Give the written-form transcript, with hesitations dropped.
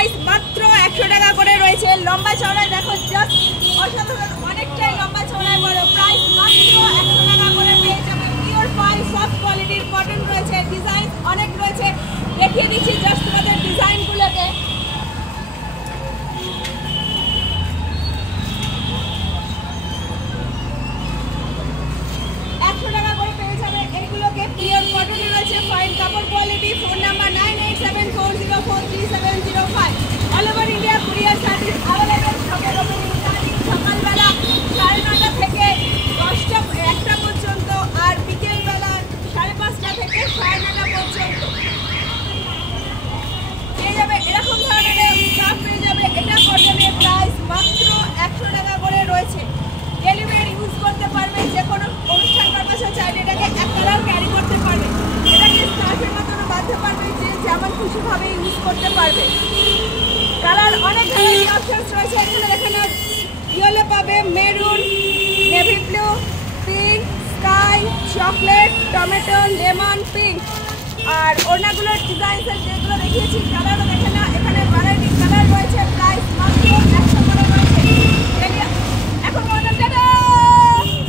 Price মাত্র 100 টাকা করে রয়েছে। লম্বা চওড়ায় দেখো জাস্ট অসাধারণ, অনেকটাই লম্বা চওড়ায় বড়। প্রাইস মাত্র 100 টাকা করে পেয়ে যাবে। পিওর পাই সফট কোয়ালিটির কটন রয়েছে, ডিজাইন অনেক রয়েছে, দেখিয়ে দিচ্ছি জাস্ট তোমাদের ডিজাইনগুলোকে। পিওর কটন রয়েছে, ফাইন কাপড় quality. Phone number 9874043705। All over India courier service available. সকাল সকালবেলা 9:30 থেকে 1টা পর্যন্ত, আর বিকেলবেলা 5:30 থেকে 9:30 পর্যন্ত পেয়ে যাবে এরকম ধরনের স্টাফ পেয়ে যাবে। এটা কটনের প্রাইস মাত্র 100 টাকা করে রয়েছে। ডেলিভারি ইউজ করতে পারবে, যে কোনো অনুষ্ঠান পারপাসে চাইলে এটাকে একটাও ক্যারি করতে পারবে। এটাকে স্কার্ফের মতনও বাঁধতে পারবে, যে যেমন খুশিভাবে ইউজ করতে পারবে। কালার অনেক ধরনের অপশনস রয়েছে। এখানে দেখেন ইয়েলো পাবে, maroon, navy blue, pink, sky, chocolate, tomato, lemon, pink. আর ওড়নাগুলোর ডিজাইন যেগুলো দেখিয়েছি কালারও দেখেন